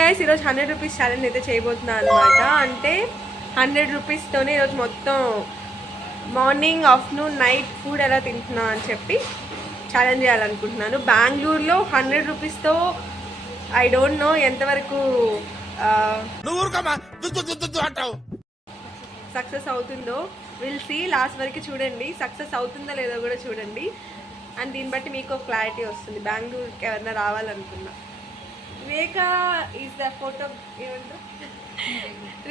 Guys ఈరోజు 100 rupees challenge అయితే చేయబోతున్నాను అనమాట. అంటే 100 రూపీస్తోనే ఈరోజు మొత్తం మార్నింగ్ ఆఫ్టర్నూన్ నైట్ ఫుడ్ ఎలా తింటున్నా అని చెప్పి ఛాలెంజ్ చేయాలనుకుంటున్నాను. బెంగళూరులో 100 రూపీస్తో ఐ డోంట్ నో ఎంతవరకు సక్సెస్ అవుతుందో. Will see. లాస్ట్ వరకు చూడండి, సక్సెస్ అవుతుందో లేదో కూడా చూడండి. అండ్ దీన్ని బట్టి మీకు ఒక క్లారిటీ వస్తుంది బెంగళూరుకి ఎవరైనా రావాలనుకున్నా. రేఖా ఈజ్ ద ఫోటో ఏమంటారు,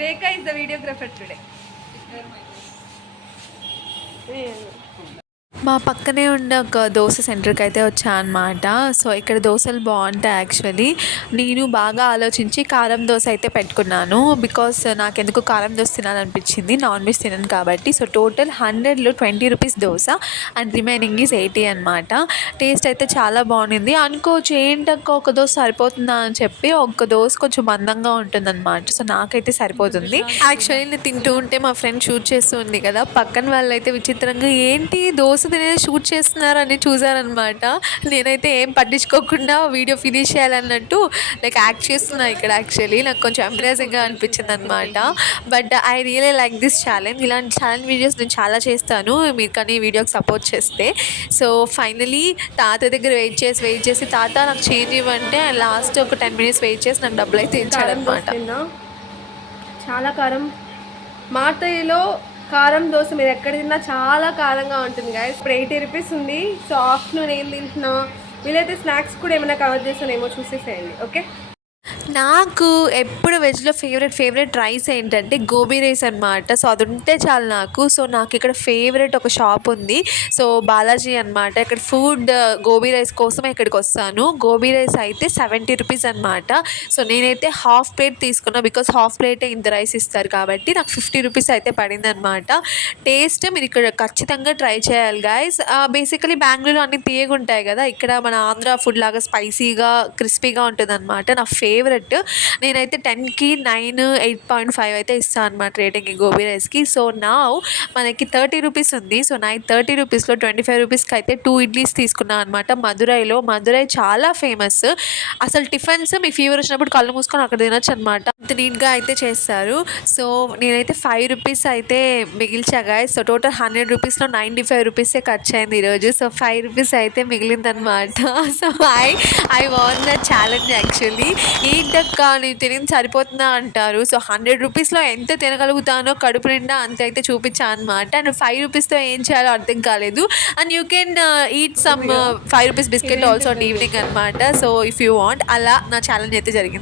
రేఖా ఈజ్ ద వీడియోగ్రాఫర్ టుడే. మా పక్కనే ఉండే ఒక దోశ సెంటర్కి అయితే వచ్చా అనమాట. సో ఇక్కడ దోశలు బాగుంటాయి. యాక్చువల్లీ నేను బాగా ఆలోచించి కారం దోశ అయితే పెట్టుకున్నాను. బికాస్ నాకు ఎందుకు కారం దోశ తినాలనిపించింది, నాన్ వెజ్ తినను కాబట్టి. సో టోటల్ 100లో 20 rupees dosa and remaining is 80 అనమాట. టేస్ట్ అయితే చాలా బాగుంది. అనుకోవచ్చు ఏంటక్క ఒక దోశ సరిపోతుందా అని చెప్పి. ఒక్క దోశ కొంచెం మందంగా ఉంటుందన్నమాట. సో నాకైతే సరిపోతుంది. యాక్చువల్లీ నేను తింటూ ఉంటే మా ఫ్రెండ్ షూట్ చేస్తూ ఉంది కదా, పక్కన వాళ్ళు అయితే విచిత్రంగా ఏంటి దోశ తినేది షూట్ చేస్తున్నారని చూసారనమాట. నేనైతే ఏం పట్టించుకోకుండా వీడియో ఫినిష్ చేయాలన్నట్టు లైక్ యాక్ట్ చేస్తున్నా ఇక్కడ. యాక్చువల్లీ నాకు కొంచెం ఎంప్రెసింగ్గా అనిపించింది అనమాట. But I really like this challenge. ఇలాంటి ఛాలెంజ్ వీడియోస్ నేను చాలా చేస్తాను మీరు కానీ వీడియోకి సపోర్ట్ చేస్తే. సో ఫైనలీ తాత దగ్గర వెయిట్ చేసి తాత నాకు చేంజ్ ఇవ్వంటే లాస్ట్ ఒక 10 మినిట్స్ వెయిట్ చేసి నాకు డబ్బులు అయితే ఇచ్చాడనమాట. చాలా కారం. మాతయ్యలో కారం దోశ మీరు ఎక్కడ తిన్నా చాలా కారంగా ఉంటుంది గాయస్. ఇప్పుడు 80 రూపీస్ ఉంది. సో ఆఫ్టర్నూన్ ఏం తింటున్నా, వీలైతే స్నాక్స్ కూడా ఏమైనా కవర్ చేస్తానేమో చూసేసేయండి. ఓకే, నాకు ఎప్పుడు వెజ్లో ఫేవరెట్ రైస్ ఏంటంటే గోబీ రైస్ అనమాట. సో అది ఉంటే చాలు నాకు. సో నాకు ఇక్కడ ఫేవరెట్ ఒక షాప్ ఉంది. సో బాలాజీ అనమాట. ఇక్కడ ఫుడ్ గోబీ రైస్ కోసమే ఇక్కడికి వస్తాను. గోబీ రైస్ అయితే 70 రూపీస్ అనమాట. సో నేనైతే హాఫ్ ప్లేట్ తీసుకున్నా. బికాస్ హాఫ్ ప్లేటే ఇంత రైస్ ఇస్తారు కాబట్టి నాకు 50 రూపీస్ అయితే పడింది అనమాట. టేస్ట్ మీరు ఇక్కడ ఖచ్చితంగా ట్రై చేయాలి గాయస్. బేసికలీ బెంగళూరులో అన్ని తీయగుంటాయి కదా, ఇక్కడ మన ఆంధ్ర ఫుడ్ లాగా స్పైసీగా క్రిస్పీగా ఉంటుంది అనమాట. నా ఫేవరెట్. నేనైతే 10కి 9, 8.5 అయితే ఇస్తాను అనమాట రేటింగ్ ఈ గోబీ రైస్కి. సో నా మనకి 30 రూపీస్ ఉంది. సో నైట్ 30 రూపీస్లో 25 రూపీస్కి అయితే 2 ఇడ్లీస్ తీసుకున్నాను అనమాట. మధురై చాలా ఫేమస్. అసలు టిఫిన్స్ మీ ఫీవర్ వచ్చినప్పుడు కళ్ళు మూసుకొని అక్కడ తినొచ్చు అనమాట. అంత నీట్గా అయితే చేస్తారు. సో నేనైతే 5 రూపీస్ అయితే మిగిల్చా గాయస్. సో టోటల్ 100 రూపీస్లో 95 రూపీసే ఖర్చు అయింది ఈరోజు. సో 5 రూపీస్ అయితే మిగిలిందనమాట. So I won the challenge actually. ఏంటక్క నేను తినేది సరిపోతుందా అంటారు. సో 100 రూపీస్లో ఎంత తినగలుగుతానో కడుపు నిండా అంత అయితే చూపించాను అనమాట. అండ్ 5 రూపీస్తో ఏం చేయాలో అర్థం కాలేదు. And you can eat some 5 rupees biscuit also at evening అనమాట. సో ఇఫ్ యూ వాంట్, అలా నా ఛాలెంజ్ అయితే జరిగింది.